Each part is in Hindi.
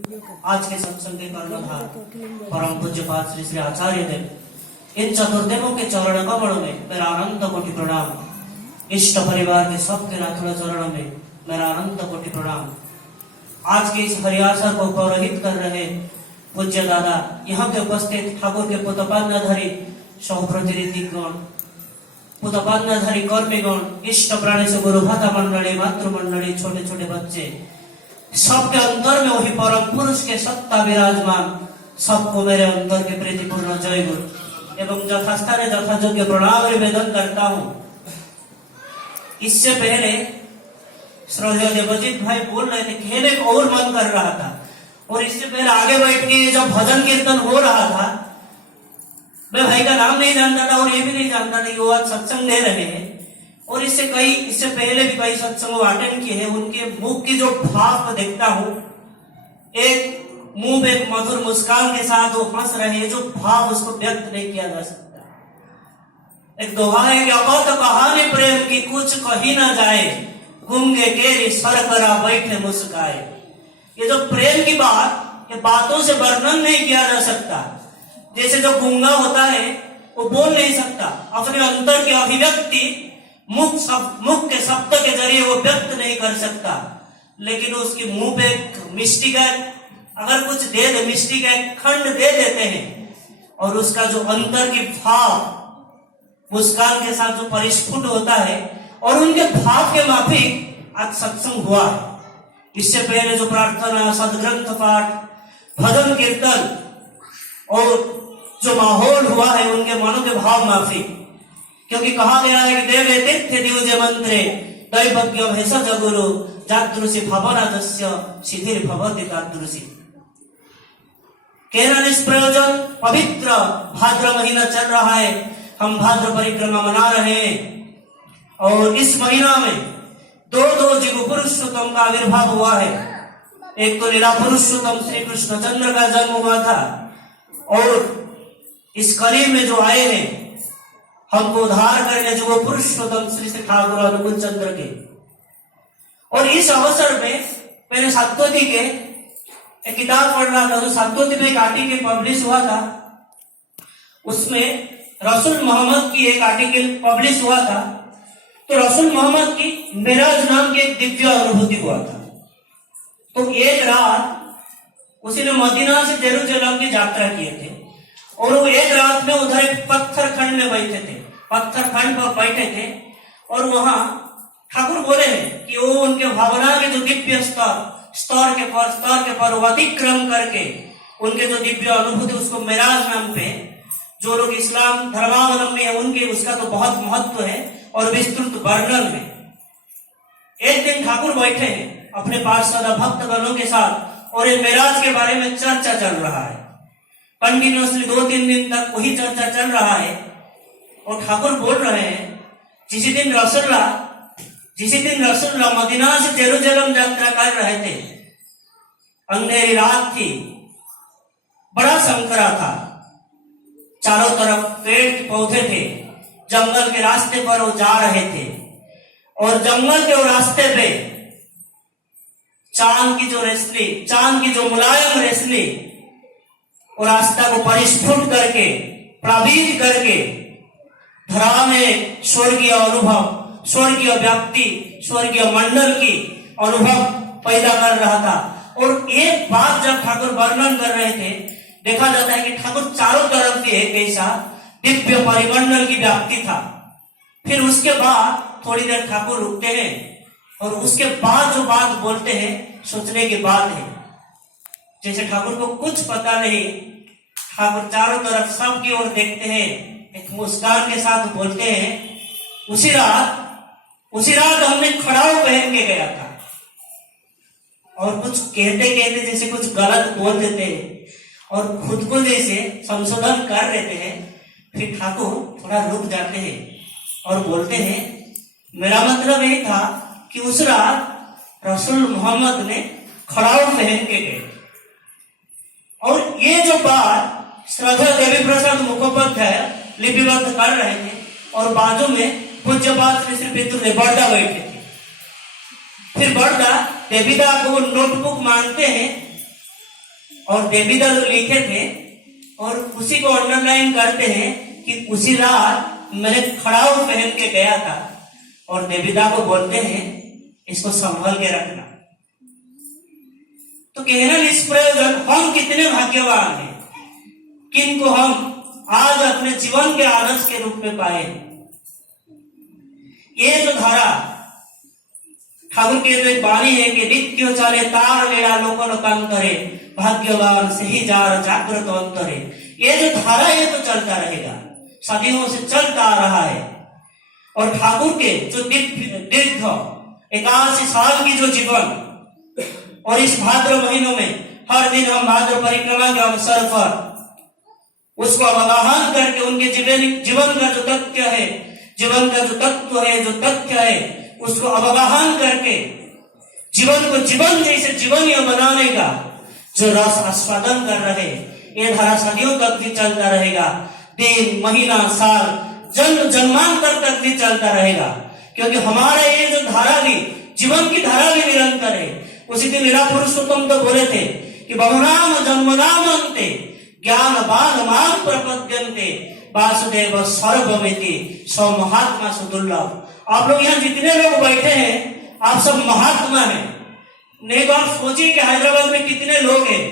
आज के सत्संग के कर्णधार परम पूज्यपाद श्री श्री आचार्य देव, इन चतुर्देवों के चरण कमलों में मेरा अनंत कोटि प्रणाम। इष्ट परिवार के सबके नाथुड़ा चरणों में मेरा अनंत कोटि प्रणाम। आज के इस हरियासर को पौरोहित कर रहे पूज्य दादा, यहाँ के उपस्थित ठाकुर के पुतपान्नधारी सहप्रतिनिधिगण, पुतपान्नधारी कर्मीगण, इष्ट प्राणी से गुरु भाता मंडली, मातृ मंडली, छोटे छोटे बच्चे, सबके अंतर में वही परम पुरुष के सत्ता विराजमान। सबको मेरे अंतर के प्रीतिपूर्ण जय गुरु एवं यथास्थाने यथायोग्य प्रणाम निवेदन करता हूँ। इससे पहले श्रद्धेय देवजीत भाई बोल रहे थे, खेले को और मन कर रहा था, और इससे पहले आगे बैठ के जब भजन कीर्तन हो रहा था, मैं भाई का नाम नहीं जानता था और ये भी नहीं जानता था कि वो आज सत्संग दे रहे हैं। और इससे पहले भी कई सत्संग अटेंड किए हैं। उनके मुख की जो भाव देखता हूँ, एक मुंह में एक मधुर मुस्कान के साथ वो हंस रहे हैं, जो भाव उसको व्यक्त नहीं किया जा सकता। एक दोहा है कि अकौत कहानी प्रेम की कुछ कही ना जाए, गुंगे केरी सर करा बैठे मुस्काए। ये जो प्रेम की बात, ये बातों से वर्णन नहीं किया जा सकता। जैसे जो गूंगा होता है वो बोल नहीं सकता, अपने अंतर की अभिव्यक्ति मुख के शब्द के जरिए वो व्यक्त नहीं कर सकता, लेकिन उसकी मुंह पे मिष्टी का अगर कुछ दे दे, मिष्टी का खंड दे देते हैं, और उसका जो अंतर की भाव मुस्कान के साथ जो परिस्फुट होता है, और उनके भाव के माफिक आज सत्संग हुआ है। इससे पहले जो प्रार्थना, सदग्रंथ पाठ, भजन कीर्तन और जो माहौल हुआ है, उनके मनो के भाव माफिक, क्योंकि कहा गया है कि देवे तीर्थ दिवजे मंत्रे दैवज्ञ भेषज गुरु जादृशी भावना दस्य शिथिर भवति तादृशी। कहना निष्प्रयोजन, पवित्र भाद्र महीना चल रहा है, हम भाद्र परिक्रमा मना रहे हैं, और इस महीना में दो जीव पुरुषोत्तम का आविर्भाव हुआ है। एक तो लीला पुरुषोत्तम श्री कृष्णचंद्र का जन्म हुआ था, और इस कली में जो आए हैं हमको उद्धार करने, जो वो पुरुषोत्तम श्री श्री ठाकुर अनुकूल चंद्र के। और इस अवसर में मैंने सातोती के एक किताब पढ़ रहा था, जो सातोती में एक आर्टिकल पब्लिश हुआ था, उसमें रसूल मोहम्मद की एक आर्टिकल पब्लिश हुआ था। तो रसूल मोहम्मद की मेराज नाम की एक दिव्य अनुभूति हुआ था। तो एक रात उसी ने मदीना से जेरूसलम की यात्रा किए थे, और वो एक रात में उधर एक पत्थर खंड में बैठे थे, पत्थर खंड पर बैठे थे, और वहां ठाकुर बोले हैं कि वो उनके भावना के जो दिव्य स्तर के पर अतिक्रम करके उनके जो दिव्य अनुभूति, उसको मेराज नाम पे, जो लोग इस्लाम धर्मावलंबी है उनके, उसका तो बहुत महत्व है और विस्तृत वर्णन है। एक दिन ठाकुर बैठे हैं अपने पार्षद भक्त गणों के साथ, और ये मेराज के बारे में चर्चा चल रहा है। कंटिन्यूअसली 2-3 दिन तक वही चर्चा चल रहा है, और ठाकुर बोल रहे हैं, जिस दिन रसूलुल्लाह मदीना से जेरूसलम यात्रा कर रहे थे, अंधेरी रात थी, बड़ा संकरा था, चारों तरफ पेड़ के पौधे थे, जंगल के रास्ते पर वो जा रहे थे, और जंगल के रास्ते पे चांद की जो मुलायम रोशनी और रास्ता को परिस्फुट करके, प्लावित करके धरा में स्वर्गीय अनुभव, स्वर्गीय व्यक्ति, स्वर्गीय मंडल की अनुभव पैदा कर रहा था। और एक बात जब ठाकुर वर्णन कर रहे थे, देखा जाता है कि ठाकुर चारों तरफ से एक ऐसा दिव्य परिमंडल की व्याप्ति था। फिर उसके बाद थोड़ी देर ठाकुर रुकते हैं, और उसके बाद जो बात बोलते हैं सोचने की बात है। जैसे ठाकुर को कुछ पता नहीं, ठाकुर चारों तरफ सबकी ओर देखते हैं, एक मुस्कान के साथ बोलते हैं, उसी रात हमने खड़ाऊ पहन के गया था, और कुछ कहते जैसे कुछ गलत बोल देते हैं, और खुद को जैसे संशोधन कर लेते हैं। फिर ठाकुर थोड़ा रुक जाते हैं और बोलते हैं, मेरा मतलब ये था कि उस रात रसूल मोहम्मद ने खड़ाऊ पहन के गए। और ये जो बात श्रद्धेय देवी प्रसाद मुखोपाध्याय लिपिबद्ध कर रहे थे, और बाजू में पूज्यपाद श्री श्री पितृदेव बड़दा बैठे थे। फिर बड़दा देवीदा को नोटबुक मांगते हैं और देविदा जो लिखे थे और उसी को अंडरलाइन करते हैं कि उसी रात मैंने खड़ाऊ पहन के गया था, और देविदा को बोलते हैं इसको संभल के रखना। तो कहना निष्प्रयोजन हम कितने भाग्यवान हैं किनको हम आज अपने जीवन के आदर्श के रूप में पाए। ये जो धारा ठाकुर की जो एक वाणी है कि नित्य चले तार लेड़ा लोक लोकांतरे भाग्यवान से ही जार जागृत अंतरे, ये जो धारा ये तो चलता रहेगा, सदियों से चलता आ रहा है। और ठाकुर के जो दीर्घ 81 साल की जो जीवन, और इस भाद्र महीनों में हर दिन हम भाद्र परिक्रमा के अवसर पर उसको अवगाहन करके उनके जीवन का जो तथ्य है, जीवन का जो तत्व है, जो तथ्य है, उसको अवगाहन करके जीवन को जीवन जैसे जीवनीय बनाने का जो रस आस्वादन कर रहे, ये धारा सदियों तक भी चलता रहेगा। दिन महीना साल जन्म जन्मांतर तक भी चलता रहेगा, क्योंकि हमारा ये जो धारा भी जीवन की धारा भी निरंतर है। उसी दिन लीला पुरुषोत्तम तो बोले थे कि बहुनाम जन्मनाम अंते ज्ञान बाल मान प्रपद्यन्ते वासुदेव सर्वमिति सौ महात्मा सुदुर्लभ। आप लोग यहाँ जितने लोग बैठे हैं आप सब महात्मा हैं। नहीं तो आप सोचिए कि हैदराबाद में कितने लोग हैं,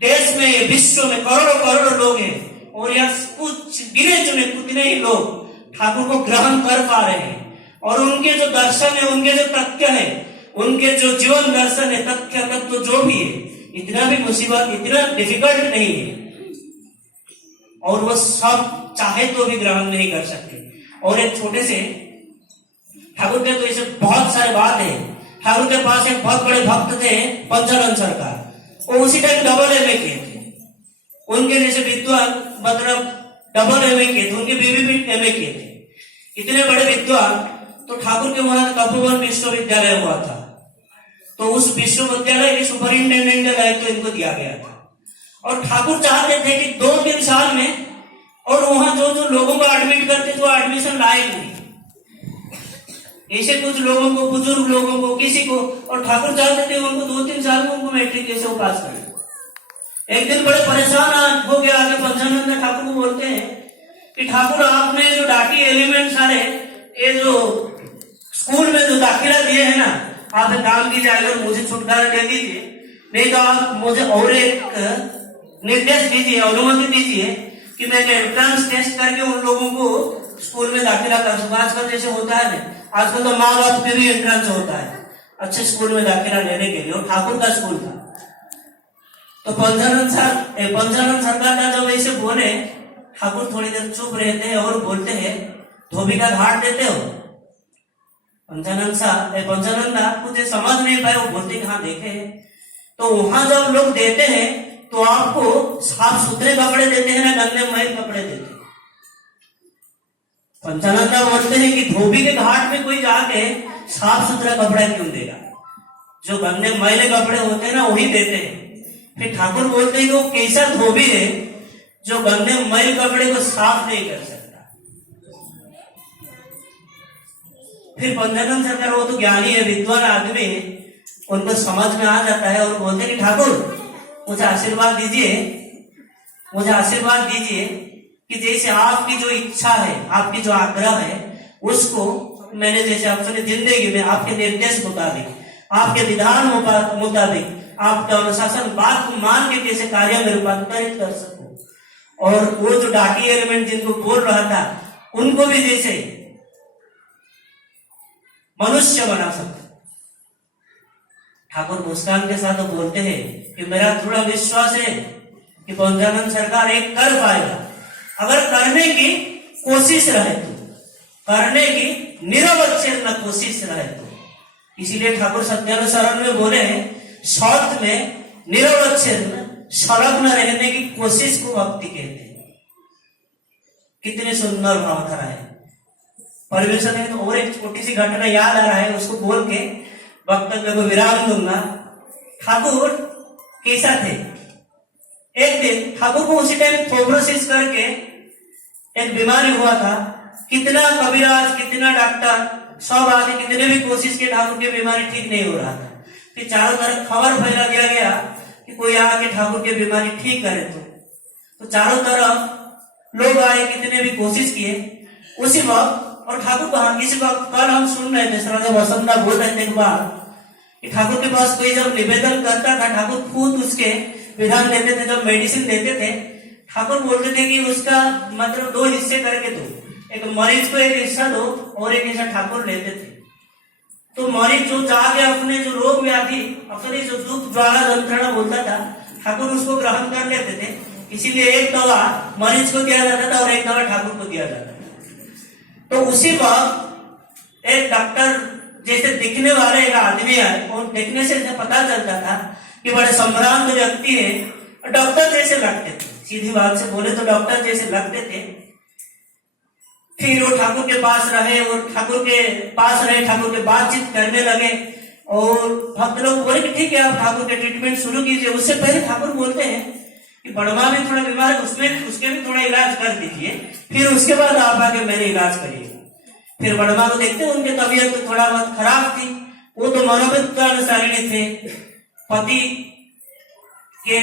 देश में विश्व में करोड़ों करोड़ों लोग हैं, और यहाँ कुछ गिने चुने कितने ही लोग ठाकुर को ग्रहण कर पा रहे हैं। और उनके जो दर्शन है, उनके जो तथ्य है, उनके जो जीवन दर्शन है, तथ्य तत्व जो भी है, इतना भी मुसीबत, इतना डिफिकल्ट नहीं है, और वो सब चाहे तो भी ग्रहण नहीं कर सकते। और एक छोटे से ठाकुर के तो ऐसे बहुत सारे बात है। ठाकुर के पास एक बहुत बड़े भक्त थे पंचानंद सरकार, वो उसी टाइम डबल एमए किए थे। उनके जैसे विद्वान मतलब डबल एमए किए थे, उनके बीवी भी एमए किए थे, इतने बड़े विद्वान। तो ठाकुर के वहां तपोवन विश्वविद्यालय हुआ था, तो उस विश्वविद्यालय के सुपरिंटेंडेंट का दायित्व इनको दिया गया था। और ठाकुर चाहते थे कि 2-3 साल में, और वहां जो जो लोगों को एडमिट करते थे वो एडमिशन लायक नहीं, ऐसे कुछ लोगों को, बुजुर्ग लोगों को, किसी को, और ठाकुर चाहते थे उनको 2-3 साल में उनको मैट्रिक कैसे पास करें। एक दिन बड़े परेशान हो गया, आगे पंचानंद ठाकुर को बोलते हैं कि ठाकुर आपने जो डाटी एलिमेंट सारे ये जो स्कूल में जो दाखिला दिए है ना, आप एक काम कीजिए, अगर मुझे छुटकारा दे दीजिए, नहीं तो आप मुझे और एक निर्देश दीजिए, अनुमति दीजिए कि मैं एंट्रेंस टेस्ट करके उन लोगों को स्कूल में दाखिला कर सकूं। आजकल जैसे होता है ना, आजकल तो माँ बाप के भी एंट्रेंस होता है अच्छे स्कूल में दाखिला लेने के लिए, और ठाकुर का स्कूल था। तो पंचानंद सरकार का जब ऐसे बोले, ठाकुर थोड़ी देर चुप रहते हैं और बोलते हैं धोबी का घाट देते हो। पंचानंद कुछ समझ नहीं पाए, वो बोलते हाँ देखे हैं। तो वहां जब लोग देते हैं तो आपको साफ सुथरे कपड़े देते हैं ना गंदे मैल कपड़े देते हैं। पंचानंद बोलते हैं कि धोबी के घाट में कोई जाके साफ सुथरा कपड़ा क्यों देगा, जो गंदे मैले कपड़े होते हैं ना वही देते हैं। फिर ठाकुर बोलते हैं कि वो कैसा धोबी है जो गंदे मैल कपड़े को साफ नहीं कर सकता। फिर पंचानंद सरकार, वो तो ज्ञानी है, विद्वान आदमी है, उनको समझ में आ जाता है, और बोलते हैं कि ठाकुर मुझे आशीर्वाद दीजिए, मुझे आशीर्वाद दीजिए कि जैसे आपकी जो इच्छा है, आपकी जो आग्रह है, उसको मैंने जैसे अपनी जिंदगी में आपके निर्देश मुताबिक, आपके विधान मुताबिक, आपके अनुशासन बात को मान के कैसे कार्य में रूपांतरित कर सकूं, और वो जो डाटी एलिमेंट जिनको बोल रहा था उनको भी जैसे मनुष्य बना सकते। ठाकुर मुस्कान के साथ बोलते हैं कि मेरा दृढ़ विश्वास है कि पंचानंद सरकार एक कर पाएगा, अगर करने की कोशिश रहे तो, करने की निरवच्छेद कोशिश रहे तो। इसीलिए ठाकुर सत्यानुसरण में बोले हैं, शौच में निरवच्छेद संलग्न रहने की कोशिश को भक्ति कहते हैं। कितने सुंदर भावधारा है। परमेश्वर ने तो और एक छोटी सी घटना याद आ रहा है, उसको बोल के वक्तव्य को विराम दूंगा। ठाकुर कैसा थे, एक दिन ठाकुर को उसी टाइम थोब्रोसिस करके एक बीमारी हुआ था। कितना कबीराज, कितना डॉक्टर, सब आदमी कितने भी कोशिश किए, ठाकुर की बीमारी ठीक नहीं हो रहा था। फिर चारों तरफ खबर फैला दिया गया कि कोई आके ठाकुर की बीमारी ठीक करे। तो चारों तरफ लोग आए, कितने भी कोशिश किए उसी वक्त। और ठाकुर को हम इसी वक्त कल हम सुन रहे थे, श्रद्धेय वसंता बोल रहे थे एक बार कि ठाकुर के पास कोई जब निवेदन करता था, ठाकुर खुद उसके विधान देते थे, जब मेडिसिन देते थे ठाकुर बोलते थे कि उसका मतलब 2 हिस्से करके दो, एक मरीज को एक हिस्सा दो और एक हिस्सा ठाकुर लेते थे। तो मरीज जो जाके अपने जो रोग व्याधि, अपने जो दुख ज्वाला यंत्रणा बोलता था, ठाकुर उसको ग्रहण कर लेते थे। इसीलिए एक दवा मरीज को दिया जाता था और एक दवा ठाकुर को दिया जाता था। तो उसी वक्त एक डॉक्टर जैसे दिखने वाले एक आदमी आए और देखने से पता चलता था कि बड़े संभ्रांत व्यक्ति है, डॉक्टर जैसे लगते थे, सीधी बात से बोले तो डॉक्टर जैसे लगते थे। फिर वो ठाकुर के पास रहे और ठाकुर के बातचीत करने लगे और भक्त लोग बोले कि ठीक है आप ठाकुर के ट्रीटमेंट शुरू कीजिए। उससे पहले ठाकुर बोलते हैं कि बड़मा भी थोड़ा बीमार है, उसके भी थोड़ा इलाज कर दीजिए, फिर उसके बाद आप आके मेरे इलाज करिएगा। फिर बड़मा को देखते उनकी तबीयत तो थोड़ा बहुत खराब थी, वो तो मनोविज्ञानशालिनी थे, पति के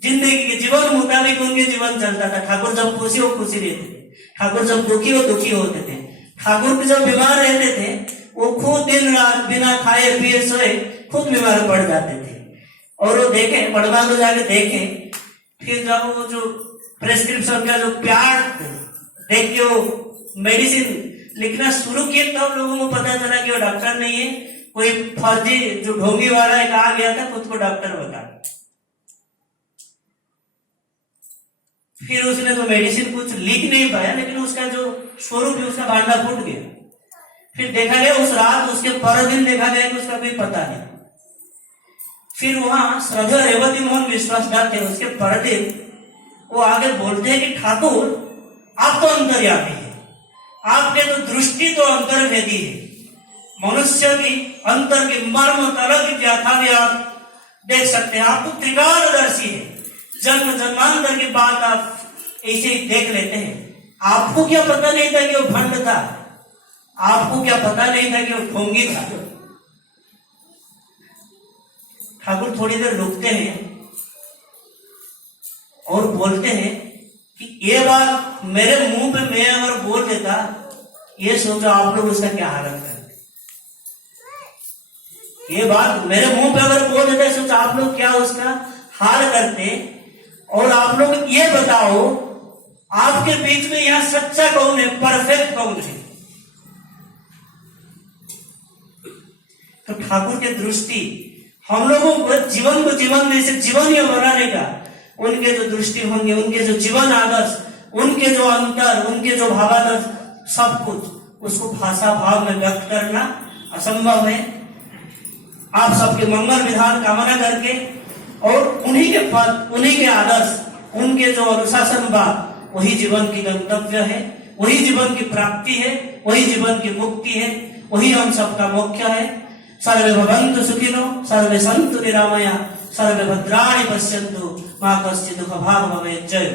जिंदगी के जीवन मुताबिक उनके जीवन चलता था। ठाकुर जब खुशी हो खुशी रहते थे, ठाकुर जब दुखी हो दुखी होते थे। ठाकुर जब बीमार रहते थे वो खुद दिन रात बिना खाए पिए सोए खुद बीमार पड़ जाते थे। और वो देखे, बड़मा को जाके देखे, फिर जब वो जो प्रेस्क्रिप्शन का जो प्यार देख के वो मेडिसिन लिखना शुरू किए, तब लोगों को पता चला कि वो डॉक्टर नहीं है, कोई फर्जी जो ढोंगी वाला एक आ गया था खुद को डॉक्टर बता। फिर उसने तो मेडिसिन कुछ लिख नहीं पाया, लेकिन उसका जो स्वरूप है उसका भांडा फूट गया। फिर देखा गया उस रात, उसके पर दिन देखा गया कि उसका कोई पता नहीं। फिर वहां श्रद्धेय रेवती मोहन विश्वासदार थे, उसके पर दिन वो आगे बोलते हैं कि ठाकुर आप तो अंतर्यामी है, आपके तो दृष्टि तो अंतर्वेदी है, मनुष्य की अंतर की मर्म तरह की व्याख्या भी आप देख सकते हैं, आप तो त्रिकालदर्शी है, जन्म जन्मांतर की बात आप ऐसे ही देख लेते हैं। आपको क्या पता नहीं था कि वो भंड था, आपको क्या पता नहीं था कि वो ढोंगी था। ठाकुर थोड़ी देर रुकते हैं और बोलते हैं कि ये बात मेरे मुंह पे मैं अगर बोल देता, ये सोचो आप लोग उसका क्या हालत करते। ये बात मेरे मुंह पे अगर बोल देते, सोचो आप लोग क्या उसका हाल करते। और आप लोग ये बताओ आपके बीच में यहां सच्चा कौन है, परफेक्ट कौन है। तो ठाकुर की दृष्टि हम लोगों को जीवन में से जीवनीय बनाने का, उनके जो दृष्टि होंगे, उनके जो जीवन आदर्श, उनके जो अंतर, उनके जो भावादर्श, सब कुछ उसको भाषा भाव में व्यक्त करना असंभव है। आप सबके मंगल विधान कामना करके और उन्हीं के पद, उन्हीं के आदर्श, उनके जो अनुशासन बात, वही जीवन की गंतव्य है, वही जीवन की प्राप्ति है, वही जीवन की मुक्ति है, वही हम सबका मुख्य है। सर्वे भवन्तु सुखिनो, सर्वे सन्तु निरामया, सर्वे भद्राणि पश्यन्तु, मा कश्चित् दुःखभाग् भवेत्। जय।